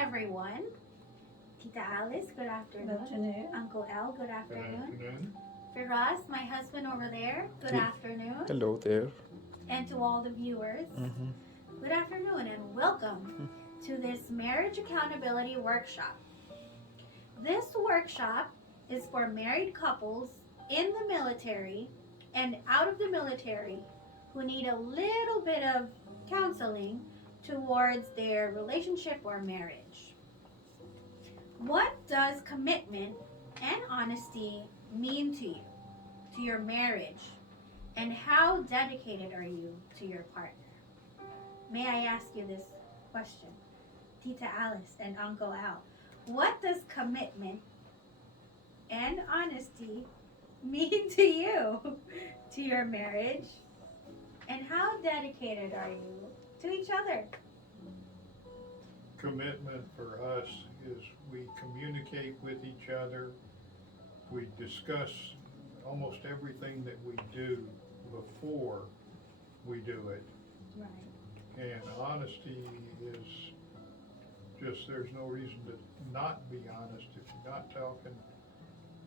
everyone. Tita Alice, good afternoon. Good afternoon. Uncle Al, good Good afternoon. afternoon. Firas, my husband over there, good Good- afternoon. Hello there. And to all the viewers, good afternoon and welcome to this marriage accountability workshop. This workshop is for married couples in the military and out of the military who need a little bit of counseling towards their relationship or marriage. What does commitment and honesty mean to you, to your marriage, and how dedicated are you to your partner? May I ask you this question, Tita Alice and Uncle Al? What does commitment and honesty mean to you, to your marriage, and how dedicated are you to each other? Commitment for us is we communicate with each other. We discuss almost everything that we do before we do it. Right. And honesty is just, there's no reason to not be honest. If you're not talking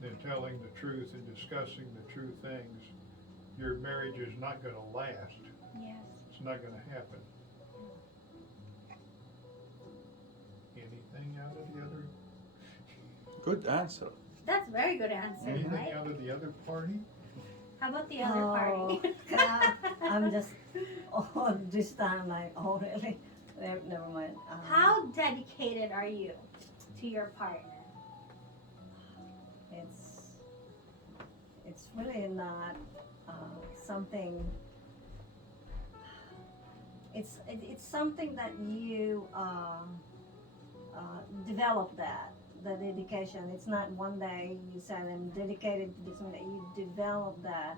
and telling the truth and discussing the true things, your marriage is not going to last. Yes. It's not going to happen. Anything out of the other? Good answer. That's a very good answer, Anything right? out of the other party? How about the other party? I'm just, this time like, oh really? Never mind. How dedicated are you to your partner? It's really not something. It's something that you develop the dedication. It's not one day you said I'm dedicated to this one, that you develop that,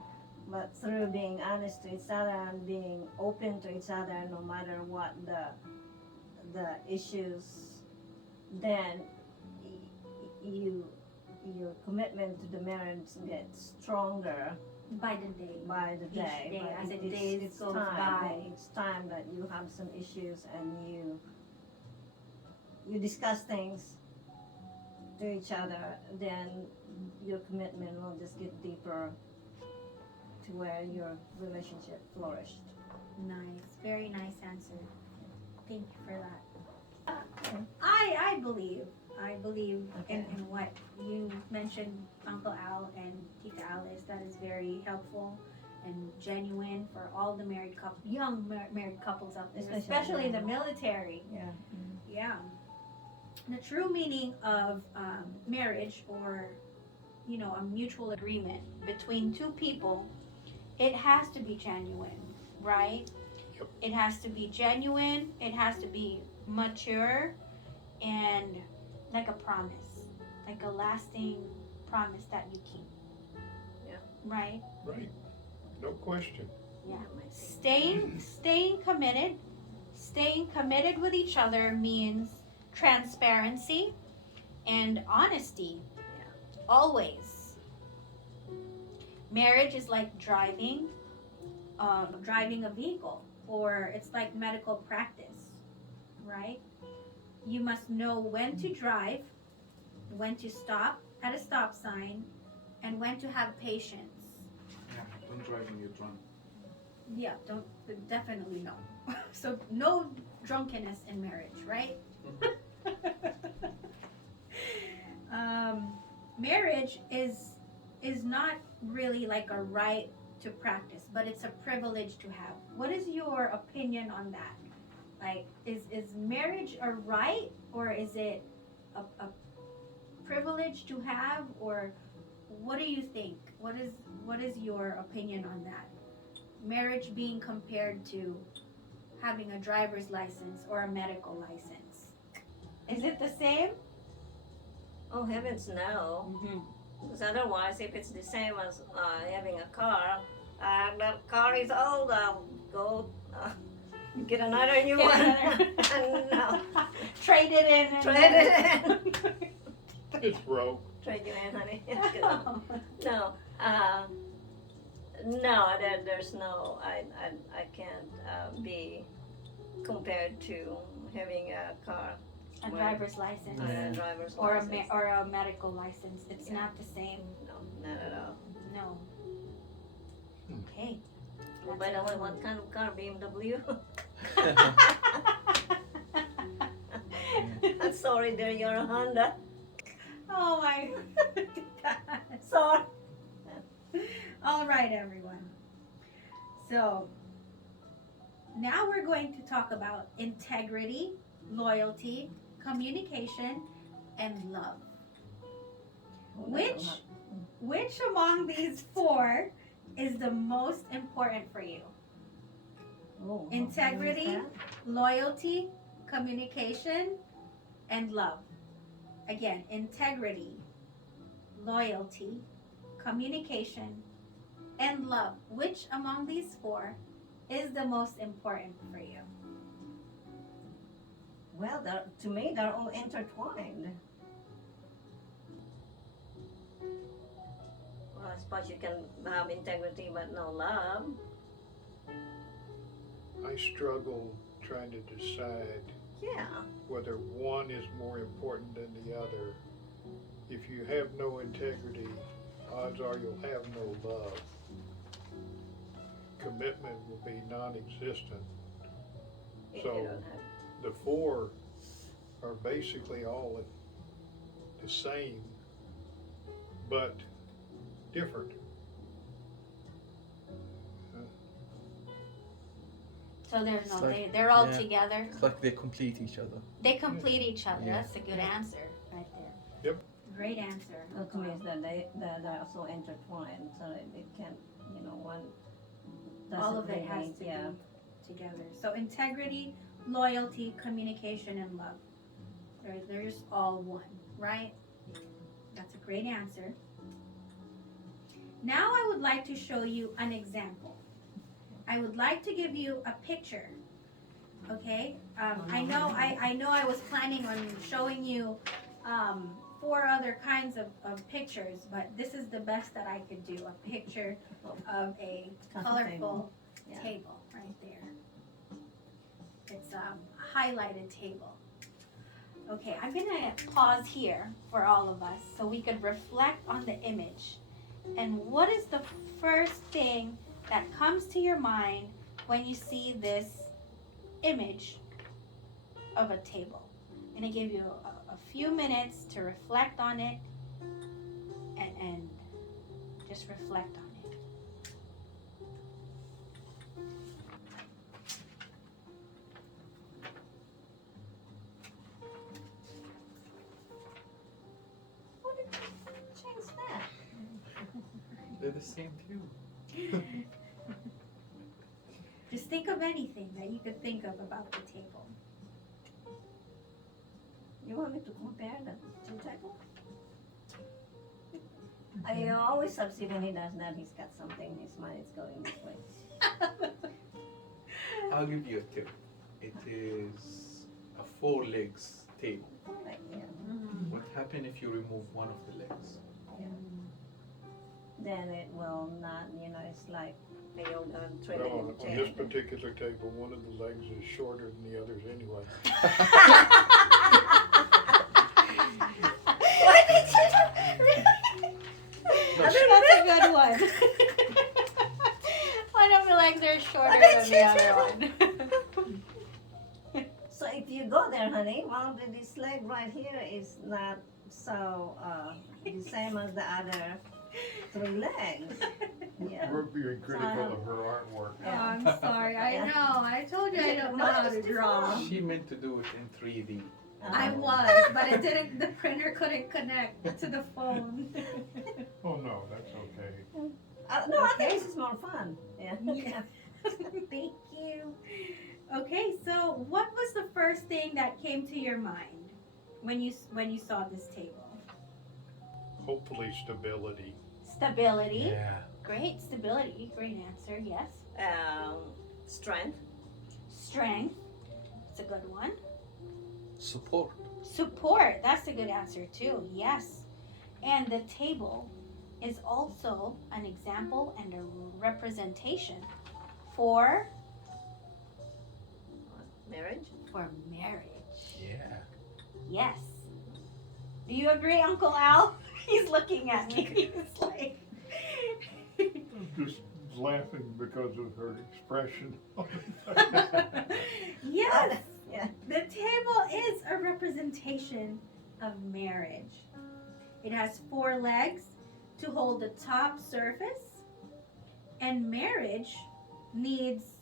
but through being honest to each other and being open to each other, no matter what the issues, then your commitment to the marriage gets stronger By the day. by the day. Each day, But as the it's- days it's goes time, by. Each time that you have some issues and you discuss things to each other, then your commitment will just get deeper to where your relationship flourished. Nice. Very nice answer. Thank you for that. Okay. I believe Okay. in what you mentioned, Uncle Al and Tita Alice. That is very helpful and genuine for all the married couples out there, especially in the military. Yeah. Yeah. The true meaning of marriage, or a mutual agreement between two people, it has to be genuine, right? Yep. It has to be genuine. It has to be mature, and like a promise, like a lasting promise that you keep. Yeah. Right. Right. No question. Yeah. Staying committed with each other means transparency and honesty. Yeah. Always. Marriage is like driving a vehicle, or it's like medical practice, right? You must know when to drive, when to stop at a stop sign, and when to have patience. Yeah, don't drive when you're drunk. Yeah, definitely no. So no drunkenness in marriage, right? Marriage is not really like a right to practice, but it's a privilege to have. What is your opinion on that? Like, is marriage a right, or is it a privilege to have, or what do you think? What is your opinion on that? Marriage being compared to having a driver's license or a medical license. Is it the same? Oh heavens, no. Mm-hmm. Because otherwise, if it's the same as having a car, that car is old, I'll go get another new Get one. another. No. Trade it in. And Trade it in. It's broke. Trade you in, honey. No. No, there's no, I can't be compared to having a car. A where- driver's license. on Yeah. a driver's Or license. or a medical license. It's Yeah. not the same. No, not at all. No. Okay. Oh, by the way, what kind of car? BMW? I'm sorry, dear, you're a Honda. Oh my God. Sorry. All right, everyone. So now we're going to talk about integrity, loyalty, communication, and love. Which among these four is the most important for you? Oh, Integrity, what is loyalty, communication, and love. Again, integrity, loyalty, communication, and love. Which among these four is the most important for you? that? Well, to me, they're all intertwined. Well, I suppose you can have integrity but no love. I struggle trying to decide Yeah. whether one is more important than the other. If you have no integrity, odds are you'll have no love. Commitment will be non-existent. If So- you don't have. The four are basically all the same, but different. So there's no, It's like- they're all yeah. together. It's like they complete each other. They complete each other. Yeah. That's a good answer right there. Yep. Great answer. That means that they're also intertwined, so it can't, one All of doesn't it has really- to yeah. be together. So integrity, loyalty, communication, and love. They're just all one, right? That's a great answer. Now I would like to show you an example. I would like to give you a picture. Okay? I know I was planning on showing you 4 other kinds of pictures, but this is the best that I could do. A picture of a Coffee colorful table. Yeah. table right there. It's a highlighted table. Okay, I'm gonna pause here for all of us so we could reflect on the image. And what is the first thing that comes to your mind when you see this image of a table? I'm gonna give you a few minutes to reflect on it and just reflect on it. What did you change that? They're the same view. Just think of anything that you could think of about the table. You want me to compare the two tables? I always succeed when he does that. He's got something in his mind. It's going this way. I'll give you a tip. It is a 4 legs table. Like, yeah. What happens if you remove one of the legs? Then it will not, it's like you're gonna trade Well, it on in the this chair. particular table, one of the legs is shorter than the others anyway. That's a good one. One of the legs are shorter than the other one. So if you go there, honey, this leg right here is not so the same as the other 3 legs. Yeah. We're being critical of her artwork. Oh, I'm sorry. I Yeah. know. I told you I don't know how to draw. She meant to do it in 3D. I was, but it didn't. The printer couldn't connect to the phone. Oh, no, that's okay. No, I think this is more fun. Yeah. Yeah. Thank you. Okay, so what was the first thing that came to your mind when you saw this table? Hopefully stability. Stability. Yeah. Great stability. Great answer. Yes. Strength. Strength. It's a good one. Support. Support. That's a good answer too. Yes. And the table is also an example and a representation for Marriage. marriage. Yeah. Yes. Do you agree, Uncle Al? He's looking at me. He's like, I'm just laughing because of her expression. yes. Yeah. The table is a representation of marriage. It has 4 legs to hold the top surface, and marriage needs.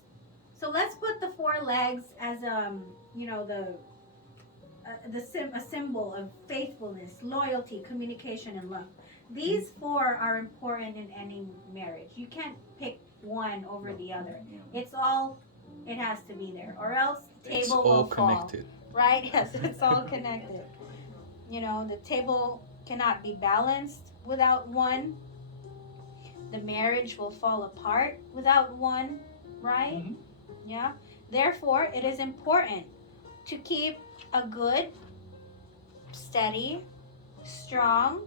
So let's put the 4 legs as a symbol of faithfulness, loyalty, communication, and love. These 4 are important in any marriage. You can't pick one over the other. It's all. It has to be there, or else the table It's will all fall. connected. Right? Yes, it's all connected. The table cannot be balanced without one. The marriage will fall apart without one, right? Mhm. Yeah. Therefore, it is important to keep a good, steady, strong,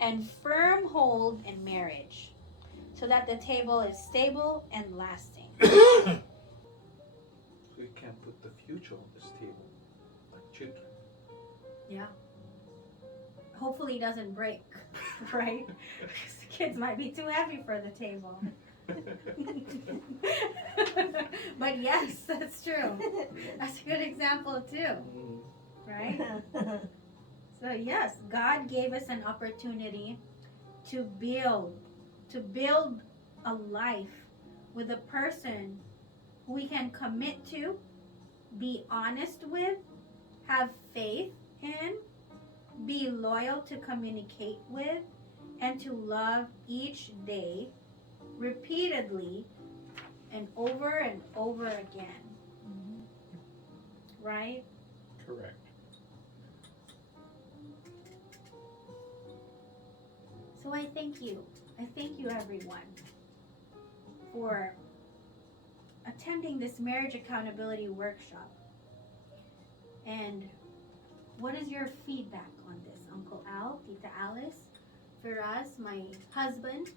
and firm hold in marriage so that the table is stable and lasting. So you can put the future on this table, like children. Hopefully it doesn't break, right? Because the kids might be too heavy for the table. But yes, that's true. That's a good example too, Mm. right? So yes, God gave us an opportunity to build a life with a person who we can commit to, be honest with, have faith in, be loyal to communicate with, and to love each day repeatedly and over again. Right? Correct. So I thank you. I thank you, everyone, for attending this marriage accountability workshop. And what is your feedback on this, Uncle Al, Tita Alice, Firaz, my husband?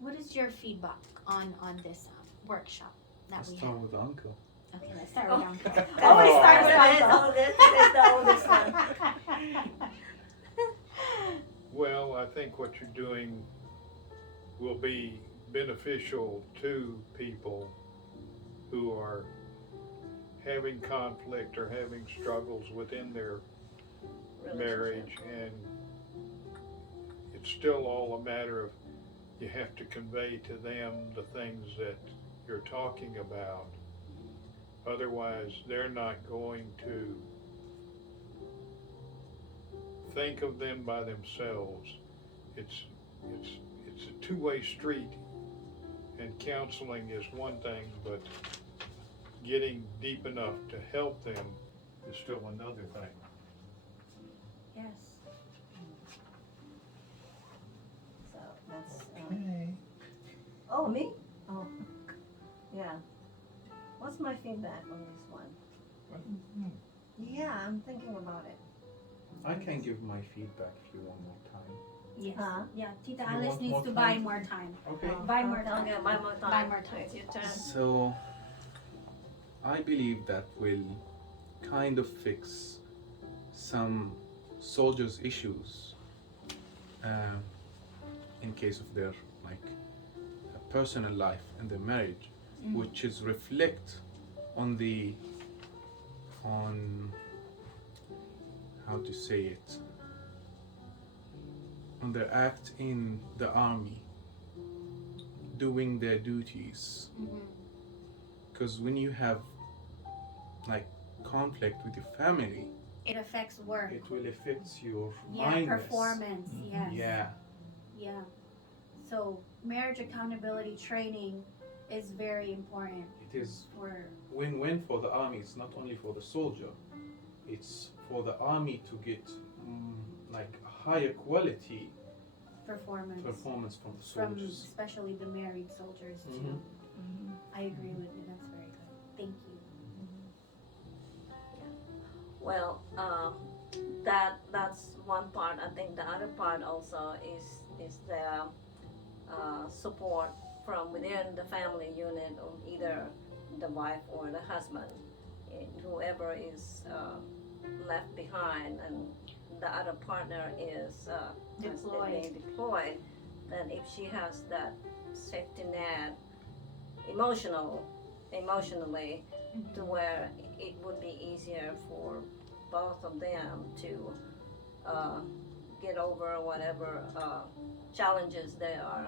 What is your feedback on this workshop that Let's we start have? with Uncle. Okay, let's start with Uncle. Always Always start with the oldest. It's the oldest one. Uncle. Well, I think what you're doing will be beneficial to people who are having conflict or having struggles within their marriage, and it's still all a matter of you have to convey to them the things that you're talking about. Otherwise, they're not going to think of them by themselves. It's a two-way street, and counseling is one thing, but getting deep enough to help them is still another thing. Yes. So that's. Oh, me? Oh, yeah. What's my feedback on this one? Yeah, I'm thinking about it. I can give my feedback if you want more time. Yes. Huh? Yeah, Tita You Alice want needs more to buy time? more time. Okay. Buy more time. Okay, buy more time. Buy more time. It's your turn. So, I believe that will kind of fix some soldiers' issues in case of their personal life and their marriage, which is reflect on how to say it, on their act in the army, doing their duties. Because when you have conflict with your family, It affects work. it will affect your Yeah, mindness. performance. Yes. Yeah. Yeah. So marriage accountability training is very important It is for win-win for the army. It's not only for the soldier. It's for the army to get higher quality performance performance from the from soldiers. especially the married soldiers too. Mhm. I agree with you. That's very good. Thank you. Well, that's one part. I think the other part also is the support from within the family unit of either the wife or the husband, whoever is left behind and the other partner is has been Deployed. being deployed, then if she has that safety net emotionally to where it would be easier for both of them to get over whatever challenges they are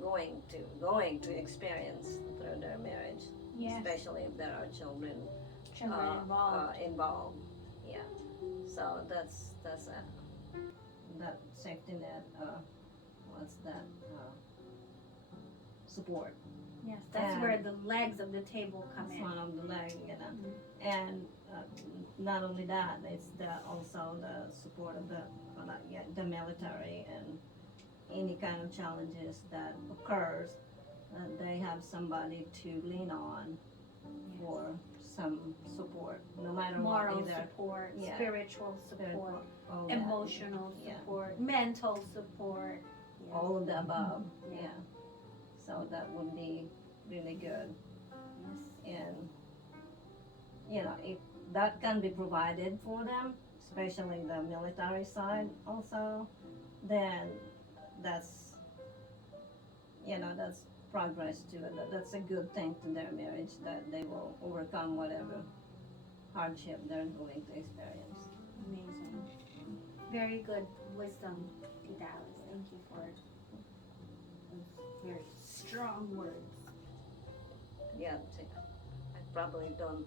going to experience through their marriage, Yes. especially if there are children Children involved. involved. Yeah. So that's that safety net. What's that? Support. Yes, that's and- where the legs of the table come That's in. one of the leg, Mhm. and not only that, it's also the support of the military and any kind of challenges that occurs, they have somebody to lean on for some support, no matter Moral what, either support, Yeah. spiritual support, all that, emotional Yeah. support, mental support. Yes. all of the above. Yeah. Yeah. So that would be really good. Yes. And if that can be provided for them, especially the military side also, then that's that's progress to it. That's a good thing to their marriage, that they will overcome whatever hardship they're going to experience. Amazing. Very good wisdom, Tita Alice. Thank you for those very strong words. Yeah, I probably don't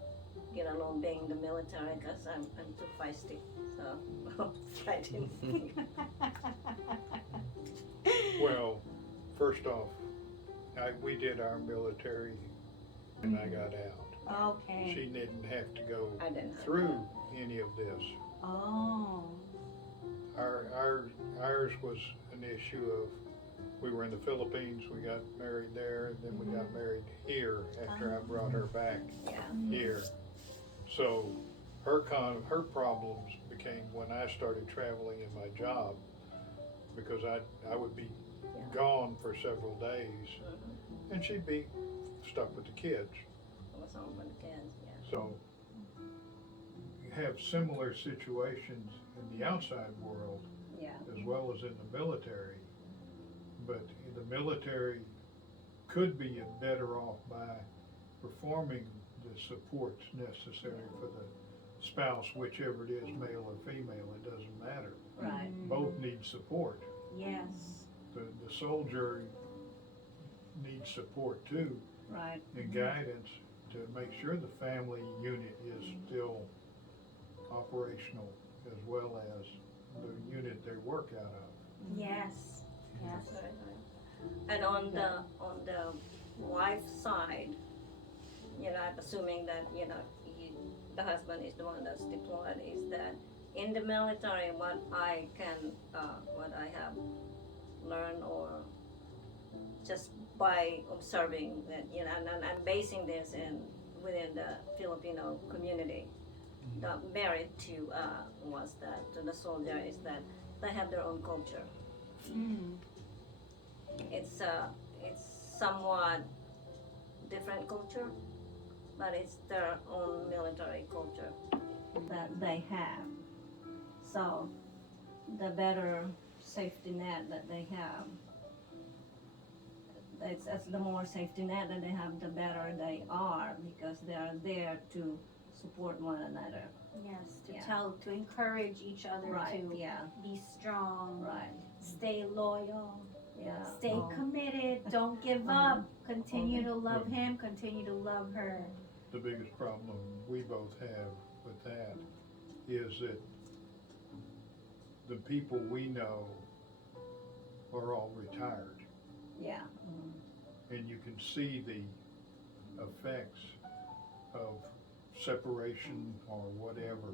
get along being in the military because I'm too feisty, so fighting. Well, first off, we did our military and I got out. Okay. She didn't have to go I didn't have through any of this. Oh. Ours was an issue of, we were in the Philippines, we got married there, and then we got married here after I brought her back Yeah. here. So her problems became when I started traveling in my job, because I would be gone for several days, Mhm. and she'd be stuck with the kids. I was home with the kids, yeah. So you have similar situations in the outside world Yeah. as well as in the military. But in the military could be better off by performing the supports necessary for the spouse, whichever it is, male or female, it doesn't matter. Right. Both need support. Yes. The soldier needs support too, Right. and guidance to make sure the family unit is still operational as well as the unit they work out of. Yes. Yes. Right, right. And on the wife's side, I'm assuming that the husband is the one that's deployed. Is that in the military? What I have learned, or just by observing that, and I'm basing this within the Filipino community. The merit to the soldier is that they have their own culture. Mm. It's somewhat different culture, but it's their own military culture that they have. So the better safety net that they have, that's the more safety net that they have, the better they are, because they are there to support one another. Yes. Yeah. To encourage each other Right. to Yeah. be strong, Right. stay loyal, Yeah. stay committed, don't give up, continue to love Mhm. him, continue to love her. The biggest problem we both have with that is that the people we know are all retired, Yeah. and you can see the effects of separation or whatever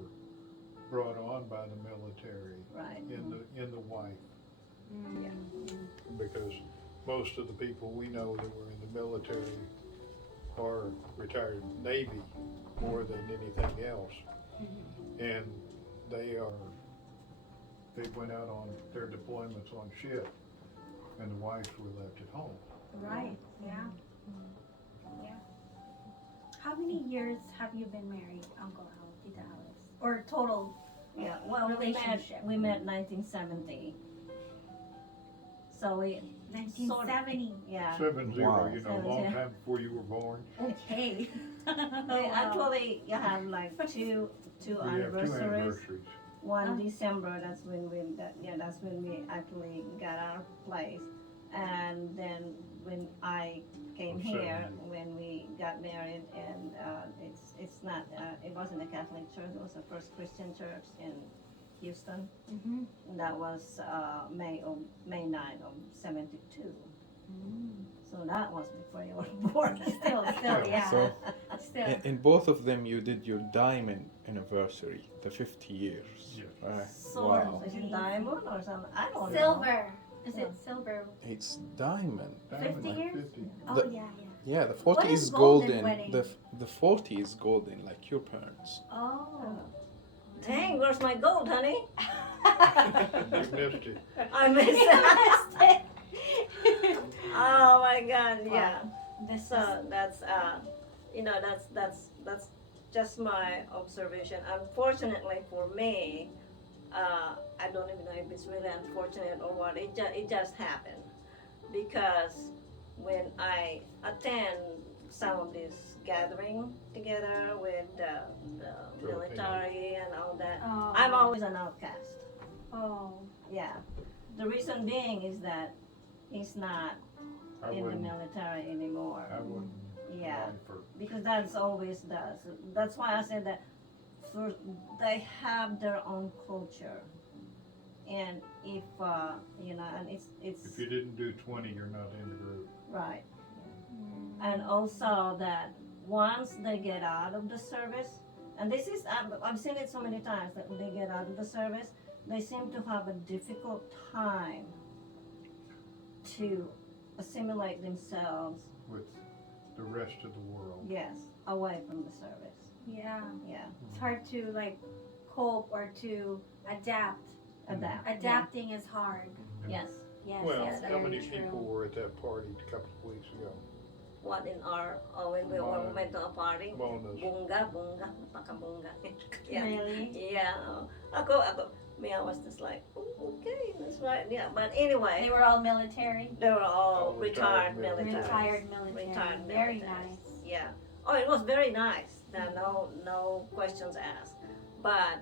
brought on by the military Right. in the wife, Yeah. because most of the people we know that were in the military are retired Navy more than anything else, and they went out on their deployments on ship, and the wives were left at home. Right. Yeah. Yeah. How many years have you been married, Uncle Al, Tita Alice? or total? Yeah, well, Relationship. we met 1970. So we, 1970. yeah. 7-0, Wow. you know, a long 7-0. time before you were born. Okay. We Wow. actually have like two We have two anniversaries. anniversaries. One Oh. December, that's when we actually got our place, and then when I came Oh, here, 70. when we got married, and it's not it wasn't a Catholic church, it was the First Christian Church in Houston. Mhm. And that was May 9 of '72. So that was before you were born. Still, yeah. So Still. in both of them, you did your diamond anniversary, the 50 years. Yes. Right. Sort Wow. of. Is it diamond or something? I don't know. Silver. Is it silver? It's diamond. Diamond 50 like years? 50. Oh, The- yeah, yeah. Yeah, the 40 What is is golden golden. wedding? The 40 is golden, like your parents. Oh. Dang, where's my gold, honey? You missed it. I missed it. Oh my God, yeah. This So is, that's that's just my observation. Unfortunately for me, I don't even know if it's really unfortunate or what. It just happened because when I attend some of this gathering together with the military and all that, oh. I'm always an outcast. Oh. Yeah. The reason being is that he's not I in the wouldn't, military anymore. I wouldn't Yeah. lie for, Because that's always does. That's why I said that for they have their own culture, and if and it's if you didn't do 20, you're not in the group. right, and also that once they get out of the service, and this is I've seen it so many times that when they get out of the service, they seem to have a difficult time to assimilate themselves. With the rest of the world. Yes, away from the service. Yeah. Yeah, It's hard to like cope or to adapt. adapt. Adapting is hard. Yes. Yes, Well, yes, how very many true. people were at that party a couple of weeks ago? What in our when we went to a party? Mona's. Bunga, napakabunga. Yeah. Really? Yeah. Ako, me, I was just like, oh, okay, that's right. Yeah, but anyway, They were all military. they were all All retired retired military. Retired military. Retired Very militaries. nice. Yeah. Oh, it was very nice. No questions asked. But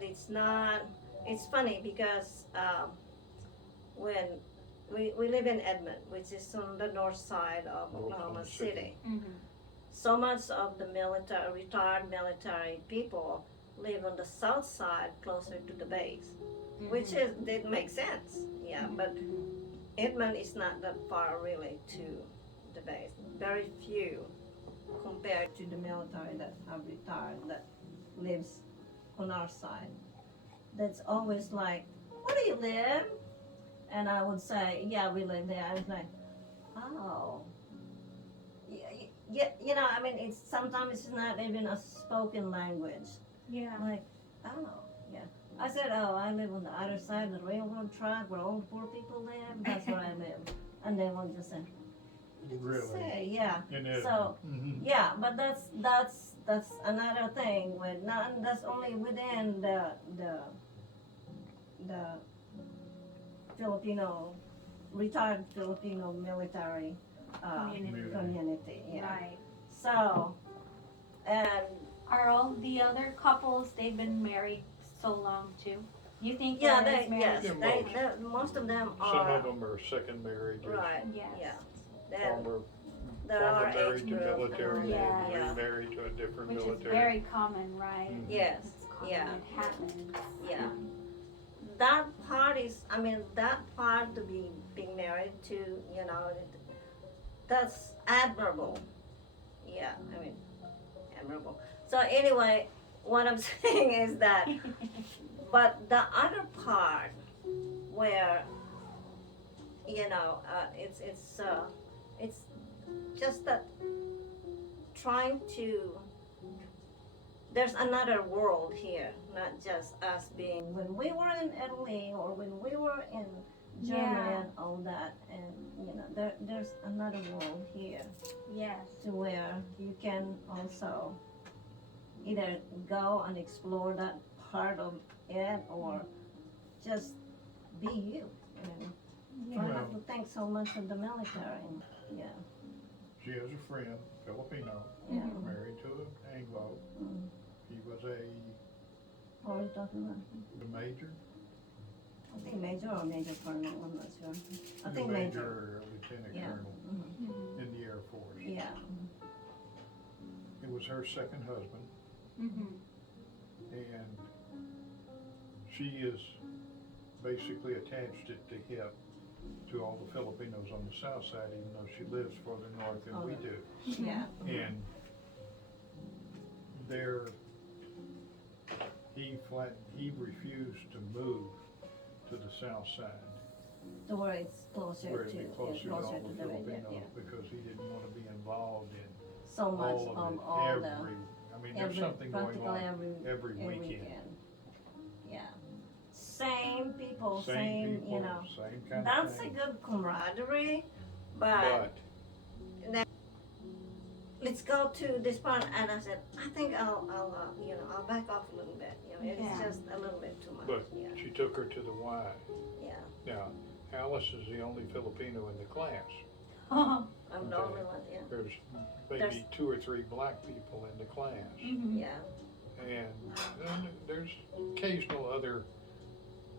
it's not. It's funny because when we live in Edmond, which is on the north side of Oklahoma City. Mm-hmm. So much of the retired military people live on the south side, closer to the base, which did make sense. Yeah, but Edmond is not that far really to the base. Very few compared to the military that have retired that lives on our side. That's always like, where do you live? And I would say, yeah, we live there. I was like, oh. Yeah, I mean, it's sometimes it's not even a spoken language. Yeah. I'm like, oh, yeah. I said, oh, I live on the other side of the railroad track where all the poor people live. That's where I live. And they will just say, Really? say, yeah. In Edmond. So, Mhm. yeah, but that's another thing. That's only within the Filipino retired Filipino military community. Yeah. Right. So, and Are all the other couples they've been married so long too? You think yeah, they're they as married? yes, Yeah, most of them Some are of them are second marriages. right. Yes. Yeah. Then Former, there former are married age to group. military, Yeah. Yeah. remarried to a different Which is military. very common, right? Mhm. Yes. It's common. Yeah. It happens. Yeah. That part is, I mean, that part to be being married to, that's admirable. Yeah, I mean, admirable. So anyway, what I'm saying is that, but the other part where, it's just that trying to. There's another world here, not just us being. When we were in Italy or when we were in Germany Yeah. and all that, and there's another world here Yes. to where you can also either go and explore that part of it or just be you. You don't have to think so much of the military. Yeah, She has a friend, Filipino, yeah. married to an Anglo. Mm. He was What are you talking about? the major, I think major or major colonel, I'm not sure. I the think major major. or lieutenant Yeah. colonel Mhm. in the Air Force. Yeah. It was her second husband, and she is basically attached at the hip to all the Filipinos on the south side, even though she lives further north than Oh, we yeah. do. Yeah. And he refused to move to the south side, To where it's closer where to, it'd be yeah, closer to all closer the to the radio, Filipinos, yeah. because he didn't want to be involved in So much all of of it, all the, I mean, there's every, something going practically on every weekend. Yeah. Same people, Same same, you people, know. same kind of That's a thing. good camaraderie, but let's go to this part. And I said, I think I'll back off a little bit. You know, it's Yeah. just a little bit too much. But Yeah, she took her to the Y. yeah. Now, Alice is the only Filipino in the class. I'm the Okay. only one. Yeah, There's maybe There's- 2 or 3 black people in the class. yeah. And then there's occasional other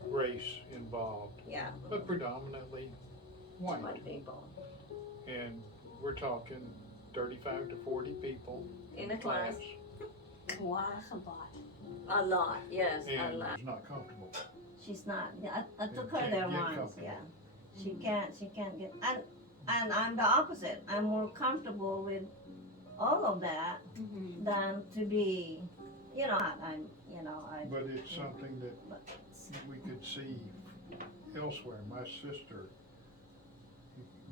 race involved, Yeah. but predominantly white. White people And we're talking 35 to 40 people in the class. Wow, that's a lot. A lot. Yes, a And lot. it's not comfortable. She's not. Yeah, I took And her there can't get once. comfortable. Yeah, she can't get. And I'm the opposite. I'm more comfortable with all of that than to be, you know. But it's something that we could see elsewhere. My sister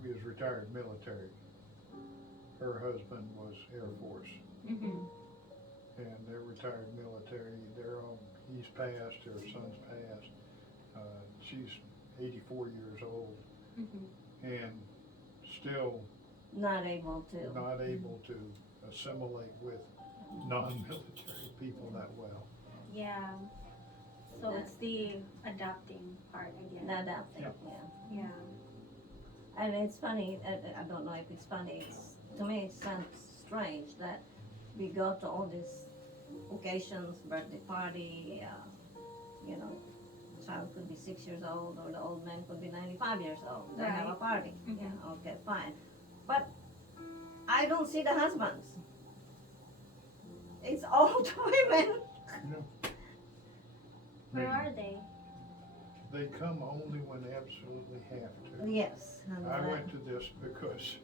is retired military. Her husband was Air Force. And they're retired military. He's passed, her son's passed. She's 84 years old and still Not able to. not able to assimilate with non-military people that well. Yeah. So it's the adopting part again. Not that thing. Yep. Yeah. Yeah. And it's funny. I don't know if it's funny. To me, it sounds strange that we go to all these occasions, birthday party. You know, child could be 6 years old, or the old man could be 95 years old. They have a Right. party. Mhm. Yeah. Okay, fine. But I don't see the husbands. It's all the women. Where are they? They come only when they absolutely have to. Yes. I went to this because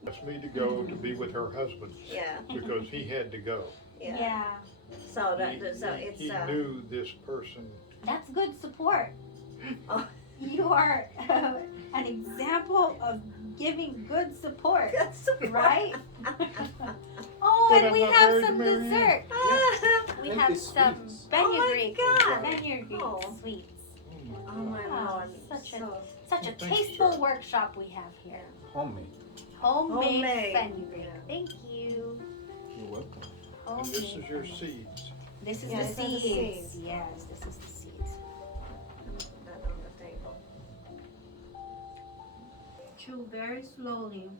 he asked me to go to be with her husband Yeah. because he had to go. Yeah. So He knew this person. That's good support. Oh. You are an example of giving good support, That's right? Oh, But and I'm we not have married some to Mary dessert. We And have the some sweets. Oh my Benugreek, God. Benugreek Oh. sweets. Oh my Wow, Lord. such a- So- Such a Thank you, tasteful sir. workshop we have here. Homemade. Homemade Homemade. Benugreek. Yeah. Thank you. You're welcome. And Homemade. this is your seeds. This is Yeah, the this is the seeds. seeds. Yes, this is the seeds. That on the table. Chew very slowly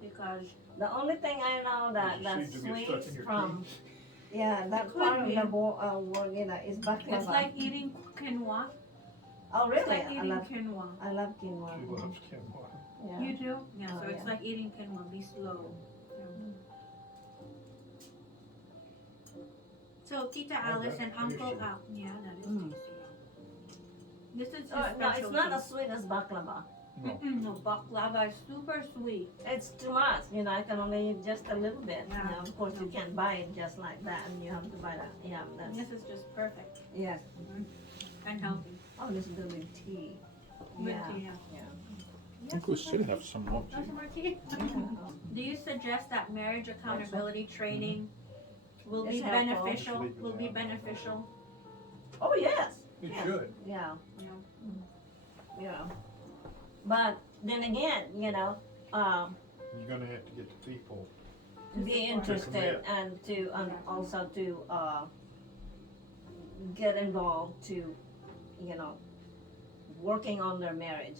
because The only thing I know that Those that's seeds will get stuck sweet in your from, teeth. yeah, that Could part of be. the word, is baklava. it's like eating quinoa. Oh, It's really? like I eating love quinoa. She quinoa. loves quinoa. Yeah. You do? Yeah, Oh, so it's yeah. like eating quinoa. Be slow. Yeah. So Tita Alice that's and Uncle tasty. Al. Yeah, that is Mm. tasty. This is his Oh, no, it's not as specialty. sweet as baklava. No, baklava is super sweet. It's too much, I can only eat just a little bit. Yeah. Of course, you can't buy it just like that, and you have to buy that. Yeah, that's, This is just perfect yes. and healthy. Oh, this is good with tea. With Yeah. tea, yeah. I think we still have some more Want some more tea? Yeah. Do you suggest that marriage accountability training will be It's helpful. beneficial? Just leave it Will be out. beneficial? Oh, yes. It Yeah. should. Yeah. Yeah. But then again, You're gonna have to get the people be support. interested commit. and to also to get involved to, you know, working on their marriage.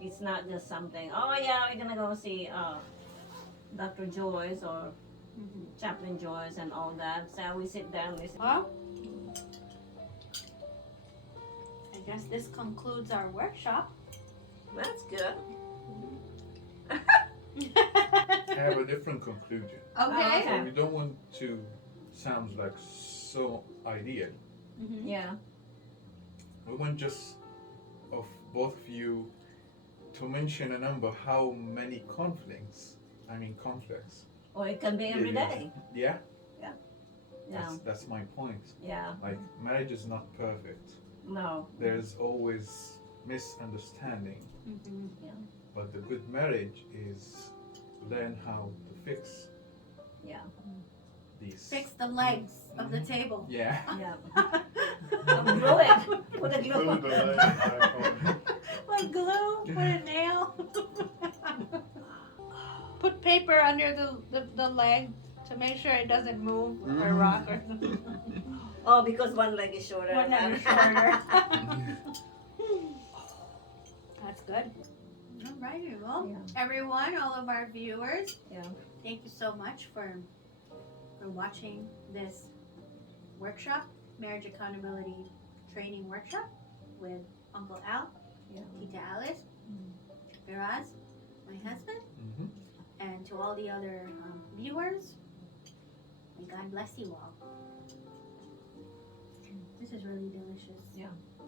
It's not just something, oh yeah, we're gonna go see Dr. Joyce or Mhm. Chaplain Joyce and all that. So we sit down and listen. Well, I guess this concludes our workshop. That's good. I have a different conclusion. Okay. Okay. We don't want to sound like so ideal. Mhm. Yeah. We want just of both of you to mention a number how many conflicts. Or it can be every Yeah, day. Yeah? Yeah. That's my point. Yeah. Like marriage is not perfect. No. There's always misunderstanding. Mhm. But the good marriage is learn how to fix Yeah. these. Fix the legs of the table. Yeah. Yeah. Glue it. Put a glue Glue on. the leg back on. Put glue, put a nail. Put paper under the leg to make sure it doesn't move or rock or something. Oh, because one leg is shorter. One leg is shorter. That's good. Alrighty, well, Yeah. everyone, all of our viewers, Yeah. thank you so much for watching this workshop, marriage accountability training workshop with Uncle Al, Yeah. Tita Alice, Firaz, my husband, Mhm. and to all the other viewers. May God bless you all. This is really delicious. Yeah.